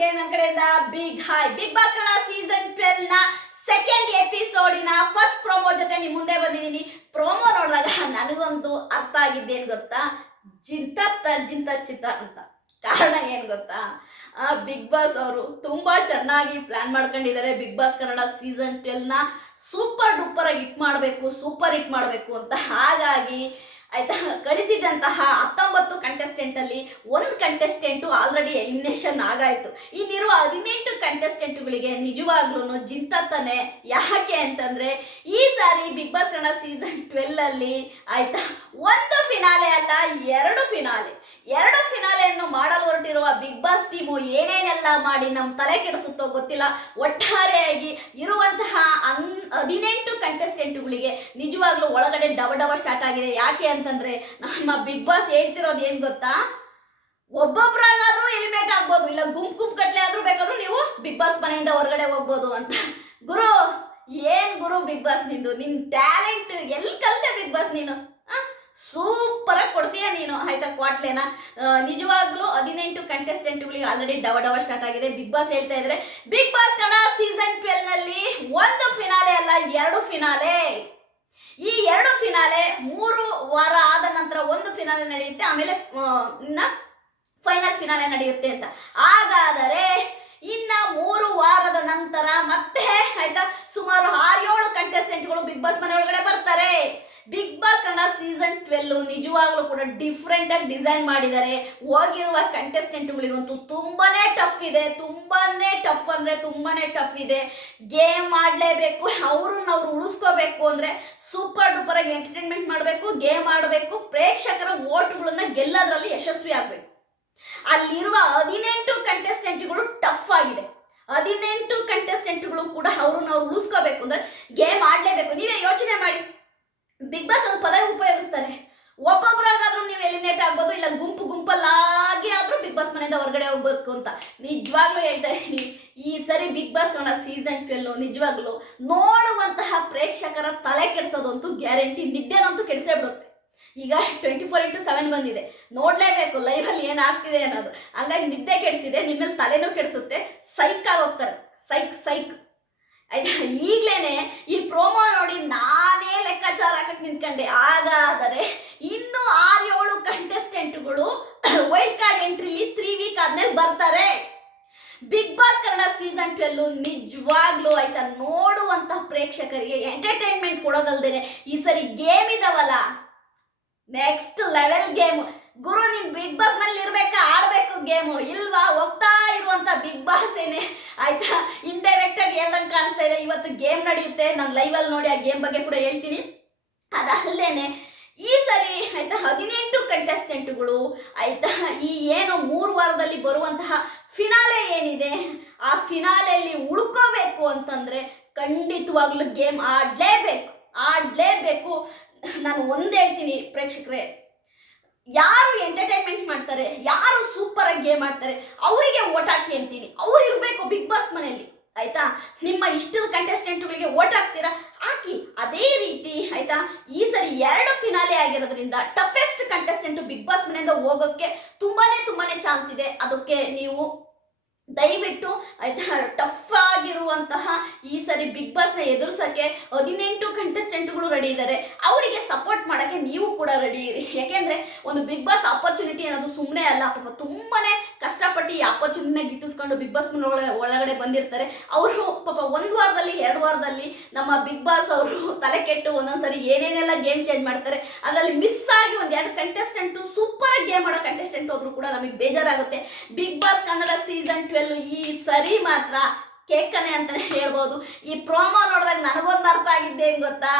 ವ್ಯೂವರ್ಸ್ಗೆ ನನ್ನ ಕಡೆಯಿಂದ big hi big boss Kannada season ಟ್ವೆಲ್ನ second ಎಪಿಸೋಡಿನ ಫಸ್ಟ್ ಪ್ರೊಮೋ ಜೊತೆ ನಿಮ್ ಮುಂದೆ ಬಂದಿದ್ದೀನಿ. ಪ್ರೋಮೋ ನೋಡಿದಾಗ ನನಗಂತೂ ಅರ್ಥ ಆಗಿದ್ದೇನು ಗೊತ್ತಾ? ಜಿಂತ ಜಿಂತ ಚಿತ್ತ ಅಂತ. ಕಾರಣ ಏನು ಗೊತ್ತಾ? ಬಿಗ್ ಬಾಸ್ ಅವರು ತುಂಬಾ ಚೆನ್ನಾಗಿ ಪ್ಲಾನ್ ಮಾಡ್ಕೊಂಡಿದ್ದಾರೆ ಬಿಗ್ ಬಾಸ್ ಕನ್ನಡ ಸೀಸನ್ ಟ್ವೆಲ್ನ ಸೂಪರ್ ಡೂಪರ್ ಆಗಿ ಹಿಟ್ ಮಾಡಬೇಕು ಸೂಪರ್ ಹಿಟ್ ಮಾಡಬೇಕು ಅಂತ. ಹಾಗಾಗಿ ಆಯ್ತಾ? ಕಳಿಸಿದಂತಹ ಹತ್ತೊಂಬತ್ತು ಕಂಟೆಸ್ಟೆಂಟ್ ಅಲ್ಲಿ ಒಂದು ಕಂಟೆಸ್ಟೆಂಟು ಆಲ್ರೆಡಿ ಎಲಿಮಿನೇಷನ್ ಆಗಾಯ್ತು. ಇಲ್ಲಿರುವ ಹದಿನೆಂಟು ಕಂಟೆಸ್ಟೆಂಟ್ಗಳಿಗೆ ನಿಜವಾಗ್ಲೂ ಜಿಂತತ್ತಾನೆ ಯಾಕೆ ಅಂತಂದ್ರೆ, ಈ ಸಾರಿ big boss Kannada season twelve ಅಲ್ಲಿ ಆಯ್ತಾ, ಒಂದು ಫಿನಾಲೆ ಅಲ್ಲ, ಎರಡು ಫಿನಾಲೆ ಎರಡು ಫಿನಾಲೆಯನ್ನು ಮಾಡಲು ಹೊರಟಿರುವ ಬಿಗ್ ಬಾಸ್ ಟೀಮು ಏನೇನೆಲ್ಲ ಮಾಡಿ ನಮ್ಮ ತಲೆ ಕೆಡಿಸುತ್ತೋ ಗೊತ್ತಿಲ್ಲ. ಒಟ್ಟಾರೆಯಾಗಿ ಇರುವಂತಹ ಅನ್ ಹದಿನೆಂಟು ಕಂಟೆಸ್ಟೆಂಟ್ಗಳಿಗೆ ನಿಜವಾಗ್ಲೂ ಒಳಗಡೆ ಡಬ ಡಬ ಸ್ಟಾರ್ಟ್ ಆಗಿದೆ. ಯಾಕೆ ಅಂತಂದ್ರೆ ನಮ್ಮ ಬಿಗ್ ಬಾಸ್ ಹೇಳ್ತಿರೋದು ಏನ್ ಗೊತ್ತಾ? ಒಬ್ಬೊಬ್ರಾಗಾದ್ರೂ ಎಲಿಮಿನೇಟ್ ಆಗ್ಬೋದು, ಇಲ್ಲ ಗುಂಪು ಗುಂಪು ಕಟ್ಲೆ ಆದ್ರೂ ಬೇಕಾದ್ರೂ ನೀವು ಬಿಗ್ ಬಾಸ್ ಮನೆಯಿಂದ ಹೊರಗಡೆ ಹೋಗ್ಬೋದು ಅಂತ. ಗುರು, ಏನ್ ಗುರು ಬಿಗ್ ಬಾಸ್ ನಿಂದು? ನಿನ್ ಟ್ಯಾಲೆಂಟ್ ಎಲ್ಲಿ ಕಲ್ತೆ ಬಿಗ್ ಬಾಸ್ ನೀನು? ಸೂಪರ್ ಆಗಿ ಕೊಡ್ತೀಯ ನೀನು, ಆಯ್ತಾ ಕ್ವಾಟ್ಲೆನ? ನಿಜವಾಗ್ಲೂ ಹದಿನೆಂಟು ಕಂಟೆಸ್ಟೆಂಟ್ಗಳಿಗೆ ಆಲ್ರೆಡಿ ಡವ ಡವ ಸ್ಟಾರ್ಟ್ ಆಗಿದೆ. ಬಿಗ್ ಬಾಸ್ ಹೇಳ್ತಾ ಇದ್ರೆ, ಬಿಗ್ ಬಾಸ್ ಕಣ ಸೀಸನ್ ಟ್ವೆಲ್ನಲ್ಲಿ ಒಂದು ಫಿನಾಲೆ ಅಲ್ಲ, ಎರಡು ಫಿನಾಲೆ ಈ ಎರಡು ಫಿನಾಲೆ ಮೂರು ವಾರ ಆದ ನಂತರ ಒಂದು ಫಿನಾಲೆ ನಡೆಯುತ್ತೆ, ಆಮೇಲೆ ಇನ್ನ ಫೈನಲ್ ಫಿನಾಲೆ ನಡೆಯುತ್ತೆ ಅಂತ. ಹಾಗಾದರೆ ಇನ್ನ ಮೂರು ವಾರದ ನಂತರ ಮತ್ತೆ, ಆಯ್ತಾ ಸುಮಾರು ಆರು ಏಳು ಕಂಟೆಸ್ಟೆಂಟ್ಗಳು ಬಿಗ್ ಬಾಸ್ ಮನೆ ಒಳಗಡೆ ಬರ್ತಾರೆ big boss Kannada season twelve ನಿಜವಾಗ್ಲೂ ಕೂಡ ಡಿಫ್ರೆಂಟ್ ಆಗಿ ಡಿಸೈನ್ ಮಾಡಿದ್ದಾರೆ. ಹೋಗಿರುವ ಕಂಟೆಸ್ಟೆಂಟ್ಗಳಿಗಂತೂ ತುಂಬಾನೇ ಟಫ್ ಇದೆ. ತುಂಬಾನೇ ಟಫ್ ಅಂದ್ರೆ ತುಂಬಾನೇ ಟಫ್ ಇದೆ. ಗೇಮ್ ಮಾಡಲೇಬೇಕು, ಅವ್ರನ್ನ ಅವ್ರು ಉಳಿಸ್ಕೋಬೇಕು ಅಂದ್ರೆ ಸೂಪರ್ ಡೂಪರ್ ಆಗಿ ಎಂಟರ್ಟೈನ್ಮೆಂಟ್ ಮಾಡಬೇಕು ಗೇಮ್ ಆಡಬೇಕು, ಪ್ರೇಕ್ಷಕರ ಓಟ್ಗಳನ್ನ ಗೆಲ್ಲೋದ್ರಲ್ಲಿ ಯಶಸ್ವಿ ಆಗಬೇಕು. ಅಲ್ಲಿರುವ ಹದಿನೆಂಟು ಕಂಟೆಸ್ಟೆಂಟ್ಗಳು ಟಫ್ ಆಗಿದೆ. ಹದಿನೆಂಟು ಕಂಟೆಸ್ಟೆಂಟ್ಗಳು ಕೂಡ ಅವ್ರನ್ನ ಅವ್ರು ಉಳಿಸ್ಕೋಬೇಕು ಅಂದ್ರೆ ಗೇಮ್ ಆಡಲೇಬೇಕು. ನೀವೇ ಯೋಚನೆ ಮಾಡಿ ಬಿಗ್ ಬಾಸ್ ಒಂದು ಪದ ಉಪಯೋಗಿಸ್ತಾರೆ ಒಬ್ಬೊಬ್ರಾಗಾದ್ರೂ ನೀವು ಎಲಿಮಿನೇಟ್ ಆಗ್ಬೋದು, ಇಲ್ಲ ಗುಂಪು ಗುಂಪಲ್ಲಾಗಿ ಆದರೂ ಬಿಗ್ ಬಾಸ್ ಮನೆಯಿಂದ ಹೊರಗಡೆ ಹೋಗ್ಬೇಕು ಅಂತ. ನಿಜವಾಗ್ಲೂ ಹೇಳ್ತಾ ಇದ್ದೀನಿ ಈ ಸರಿ ಬಿಗ್ ಬಾಸ್ ನೋಡ ಸೀಸನ್ ಟ್ವೆಲ್ಲು ನಿಜವಾಗ್ಲೂ ನೋಡುವಂತಹ ಪ್ರೇಕ್ಷಕರ ತಲೆ ಕೆಡಿಸೋದಂತೂ ಗ್ಯಾರಂಟಿ ನಿದ್ದೆನಂತೂ ಕೆಡಿಸೇ ಬಿಡುತ್ತೆ. ಈಗ ಟ್ವೆಂಟಿ ಫೋರ್ ಇಂಟು ಸೆವೆನ್ ಬಂದಿದೆ. ನೋಡಲೇಬೇಕು ಲೈವಲ್ಲಿ ಏನಾಗ್ತಿದೆ ಅನ್ನೋದು. ಹಂಗಾಗಿ ನಿದ್ದೆ ಕೆಡಿಸಿದೆ, ನಿನ್ನಲ್ಲಿ ತಲೆನೂ ಕೆಡಿಸುತ್ತೆ ಸೈಕ್ ಆಗೋಗ್ತಾರೆ. ಸೈಕ್ ಸೈಕ್ ಆಯ್ತಾ? ಈಗಲೇ ಈ ಪ್ರೋಮೋ ನೋಡಿ ನಾನೇ ಲೆಕ್ಕಾಚಾರ ಹಾಕಕ್ಕೆ ನಿಂತ್ಕೊಂಡೆ. ಹಾಗಾದರೆ ಇನ್ನು ಆರು ಏಳು ಕಂಟೆಸ್ಟೆಂಟ್ಗಳು ವೈಲ್ಡ್ ಕಾರ್ಡ್ ಎಂಟ್ರಿಲಿ ತ್ರೀ ವೀಕ್ ಆದ್ಮೇಲೆ ಬರ್ತಾರೆ ಬಿಗ್ ಬಾಸ್ ಕನ್ನಡ ಟ್ವೆಲ್ಲು ನಿಜವಾಗ್ಲೂ ಆಯ್ತಾ ನೋಡುವಂತಹ ಪ್ರೇಕ್ಷಕರಿಗೆ ಎಂಟರ್ಟೈನ್ಮೆಂಟ್ ಕೊಡೋದಲ್ದೇನೆ ಈ ಸರಿ ಗೇಮ್ ಇದಾವಲ್ಲ? ನೆಕ್ಸ್ಟ್ ಲೆವೆಲ್ ಗೇಮ್ ಗುರು, ನೀನ್ ಬಿಗ್ ಬಾಸ್ನಲ್ಲಿ ಇರ್ಬೇಕಾ? ಆಡ್ಬೇಕು ಗೇಮು ಇಲ್ವಾ? ಹೋಗ್ತಾ ಇರುವಂತ ಬಿಗ್ ಬಾಸ್ ಏನೇ? ಆಯ್ತಾ? ಇಂಡೈರೆಕ್ಟ್ ಆಗಿ ಹೇಳ್ದಂಗೆ ಕಾಣಿಸ್ತಾ ಇದೆ. ಇವತ್ತು ಗೇಮ್ ನಡೆಯುತ್ತೆ. ನಾನು ಲೈವ್ ಅಲ್ಲಿ ನೋಡಿ ಆ ಗೇಮ್ ಬಗ್ಗೆ ಕೂಡ ಹೇಳ್ತೀನಿ. ಅದಲ್ದೇನೆ ಈ ಸರಿ ಆಯ್ತಾ ಹದಿನೆಂಟು ಕಂಟೆಸ್ಟೆಂಟ್ಗಳು ಆಯ್ತಾ ಈ ಏನು ಮೂರು ವಾರದಲ್ಲಿ ಬರುವಂತಹ ಫಿನಾಲೆ ಏನಿದೆ? ಆ ಫಿನಾಲೆಯಲ್ಲಿ ಉಳ್ಕೋಬೇಕು ಅಂತಂದ್ರೆ ಖಂಡಿತವಾಗ್ಲೂ ಗೇಮ್ ಆಡ್ಲೇಬೇಕು. ಆಡ್ಲೇಬೇಕು. ನಾನು ಒಂದ್ ಹೇಳ್ತೀನಿ ಪ್ರೇಕ್ಷಕರೇ. ಯಾರು ಎಂಟರ್ಟೈನ್ಮೆಂಟ್ ಮಾಡ್ತಾರೆ, ಯಾರು ಸೂಪರಾಗಿ ಗೇಮ್ ಆಡ್ತಾರೆ, ಅವರಿಗೆ ಓಟ್ ಹಾಕಿ ಅಂತೀನಿ. ಅವ್ರು ಇರಬೇಕು ಬಿಗ್ ಬಾಸ್ ಮನೆಯಲ್ಲಿ. ಆಯ್ತಾ? ನಿಮ್ಮ ಇಷ್ಟದ ಕಂಟೆಸ್ಟೆಂಟ್ಗಳಿಗೆ ಓಟ್ ಹಾಕ್ತೀರಾ? ಹಾಕಿ, ಅದೇ ರೀತಿ, ಆಯ್ತಾ? ಈ ಸರಿ ಎರಡು ಫಿನಾಲೆ ಆಗಿರೋದ್ರಿಂದ ಟಫೆಸ್ಟ್ ಕಂಟೆಸ್ಟೆಂಟ್ ಬಿಗ್ ಬಾಸ್ ಮನೆಯಿಂದ ಹೋಗೋಕ್ಕೆ ತುಂಬಾನೇ ತುಂಬಾನೇ ಚಾನ್ಸ್ ಇದೆ. ಅದಕ್ಕೆ ನೀವು ದಯವಿಟ್ಟು ಆಯ್ತಾ ಟಫ್ ಆಗಿರುವಂತಹ ಈ ಸರಿ ಬಿಗ್ ಬಾಸ್ನ ಎದುರಿಸಕ್ಕೆ ಹದಿನೆಂಟು ಕಂಟೆಸ್ಟೆಂಟ್ಗಳು ರೆಡಿ ಇದ್ದಾರೆ. ಅವರಿಗೆ ಸಪೋರ್ಟ್ ಮಾಡೋಕ್ಕೆ ನೀವು ಕೂಡ ರೆಡಿ ಇರಿ. ಯಾಕೆಂದ್ರೆ ಒಂದು ಬಿಗ್ ಬಾಸ್ ಆಪರ್ಚುನಿಟಿ ಅನ್ನೋದು ಸುಮ್ಮನೆ ಅಲ್ಲ, ಪಾಪ ತುಂಬಾನೇ ಕಷ್ಟಪಟ್ಟು ಈ ಆಪರ್ಚುನಿಟಿನ ಗಿಟ್ಟಿಸ್ಕೊಂಡು ಬಿಗ್ ಬಾಸ್ ಒಳಗಡೆ ಬಂದಿರ್ತಾರೆ. ಅವರು ಪಾಪ ಒಂದು ವಾರದಲ್ಲಿ, ಎರಡು ವಾರದಲ್ಲಿ ನಮ್ಮ ಬಿಗ್ ಬಾಸ್ ಅವರು ತಲೆ ಕೆಟ್ಟು ಒಂದೊಂದ್ಸರಿ ಏನೇನೆಲ್ಲ ಗೇಮ್ ಚೇಂಜ್ ಮಾಡ್ತಾರೆ, ಅದರಲ್ಲಿ ಮಿಸ್ ಆಗಿ ಒಂದ್ ಎರಡು ಕಂಟೆಸ್ಟೆಂಟು ಸೂಪರ್ ಗೇಮ್ ಮಾಡೋ ಕಂಟೆಸ್ಟೆಂಟ್ ಹೋದ್ರು ಕೂಡ ನಮಗೆ ಬೇಜಾರಾಗುತ್ತೆ. Big boss Kannada season twelve ಈ ಸರಿ ಮಾತ್ರ ಕೇಕನೆ ಅಂತಾನೆ ಹೇಳ್ಬೋದು. ಈ ಪ್ರೋಮೋ ನೋಡಿದಾಗ ನನಗೊಂದು ಅರ್ಥ ಆಗಿದ್ದೆ ಏನು ಗೊತ್ತಾ?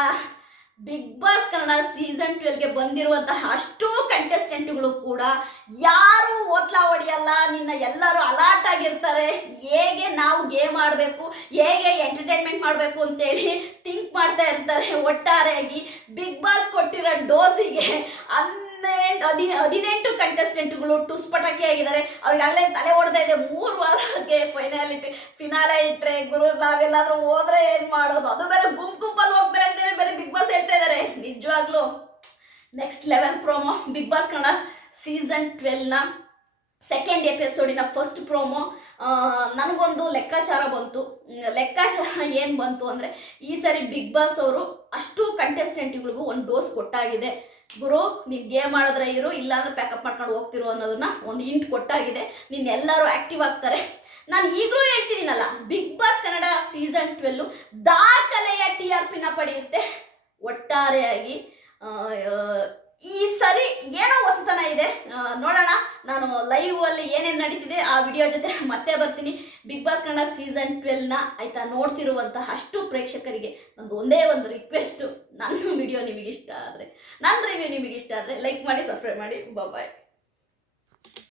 ಬಿಗ್ ಬಾಸ್ ಕನ್ನಡ ಸೀಸನ್ ಟ್ವೆಲ್ಗೆ ಬಂದಿರುವಂತಹ ಅಷ್ಟೂ ಕಂಟೆಸ್ಟೆಂಟ್ಗಳು ಕೂಡ ಯಾರು ಓದ್ಲಾ ಹೊಡಿಯಲ್ಲ, ನಿನ್ನ ಎಲ್ಲರೂ ಅಲರ್ಟ್ ಆಗಿರ್ತಾರೆ. ಹೇಗೆ ನಾವು ಗೇಮ್ ಆಡಬೇಕು, ಹೇಗೆ ಎಂಟರ್ಟೈನ್ಮೆಂಟ್ ಮಾಡಬೇಕು ಅಂತೇಳಿ ಥಿಂಕ್ ಮಾಡ್ತಾ ಇರ್ತಾರೆ ಒಟ್ಟಾರೆಯಾಗಿ. ಬಿಗ್ ಬಾಸ್ ಕೊಟ್ಟಿರೋ ಡೋಸಿಗೆ ಹನ್ನೆರಡು ಹದಿ, ಹದಿನೆಂಟು ಕಂಟೆಸ್ಟೆಂಟ್ಗಳು ಟುಸ್ ಪಟಾಕಿ ಆಗಿದ್ದಾರೆ. ಅವ್ರಿಗಾಗಲೇ ತಲೆ ಹೊಡೆದ ಇದೆ. ಮೂರು ವಾರಕ್ಕೆ ಫೈನಾಲಿಟಿ ಫಿನಾಲೆ ಇಟ್ಟರೆ ಗುರು, ನಾವೆಲ್ಲಾದ್ರೂ ಹೋದ್ರೆ ಏನು ಮಾಡೋದು? ಅದು ಬೇರೆ ಗುಂಪು ಗುಂಪಲ್ಲಿ ಹೋಗ್ತಾರೆ ಅಂತೇಳಿ ಬೇರೆ ಬಿಗ್ ಬಾಸ್ ಹೇಳ್ತಾ ಇದ್ದಾರೆ. ನಿಜವಾಗ್ಲೂ next level promo big boss Kannada season ಟ್ವೆಲ್ನ second ಎಪಿಸೋಡಿನ ಫಸ್ಟ್ ಪ್ರೋಮೋ ನನಗೊಂದು ಲೆಕ್ಕಾಚಾರ ಬಂತು. ಲೆಕ್ಕಾಚಾರ ಏನು ಬಂತು ಅಂದರೆ, ಈ ಸರಿ ಬಿಗ್ ಬಾಸ್ ಅವರು ಅಷ್ಟು ಕಂಟೆಸ್ಟೆಂಟ್ಗಳಿಗೂ ಒಂದು ಡೋಸ್ ಕೊಟ್ಟಾಗಿದೆ. ಗುರು, ನೀವು ಗೇಮ್ ಆಡಿದ್ರೆ ಇರು, ಇಲ್ಲಾಂದ್ರೆ ಪ್ಯಾಕಪ್ ಮಾಡ್ಕೊಂಡು ಹೋಗ್ತಿರು ಅನ್ನೋದನ್ನ ಒಂದು ಇಂಟ್ ಕೊಟ್ಟಾಗಿದೆ. ನೀನು ಎಲ್ಲರೂ ಆ್ಯಕ್ಟಿವ್ ಆಗ್ತಾರೆ. ನಾನು ಈಗಲೂ ಹೇಳ್ತಿದ್ದೀನಲ್ಲ big boss Kannada season twelve ದಾಖಲೆಯ ಟಿ ಆರ್ ಪಿನ ಪಡೆಯುತ್ತೆ. ಒಟ್ಟಾರೆಯಾಗಿ ಈ ಸರಿ ಏನೋ ಹೊಸತನ ಇದೆ. ನೋಡೋಣ. ನಾನು ಲೈವ್ ಅಲ್ಲಿ ಏನೇನು ನಡೀತಿದೆ ಆ ವಿಡಿಯೋ ಜೊತೆ ಮತ್ತೆ ಬರ್ತೀನಿ. ಬಿಗ್ ಬಾಸ್ ಕನ್ನಡ ಸೀಸನ್ ಟ್ವೆಲ್ನ ಆಯ್ತಾ ನೋಡ್ತಿರುವಂತಹ ಅಷ್ಟು ಪ್ರೇಕ್ಷಕರಿಗೆ ನಂದು ಒಂದೇ ಒಂದು ರಿಕ್ವೆಸ್ಟು ನನ್ನ ವಿಡಿಯೋ ನಿಮಗೆ ಇಷ್ಟ ಆದರೆ, ನನ್ನ ರಿವ್ಯೂ ನಿಮಗೆ ಇಷ್ಟ ಆದರೆ ಲೈಕ್ ಮಾಡಿ ಸಬ್ಸ್ಕ್ರೈಬ್ ಮಾಡಿ. ಬಾಯ್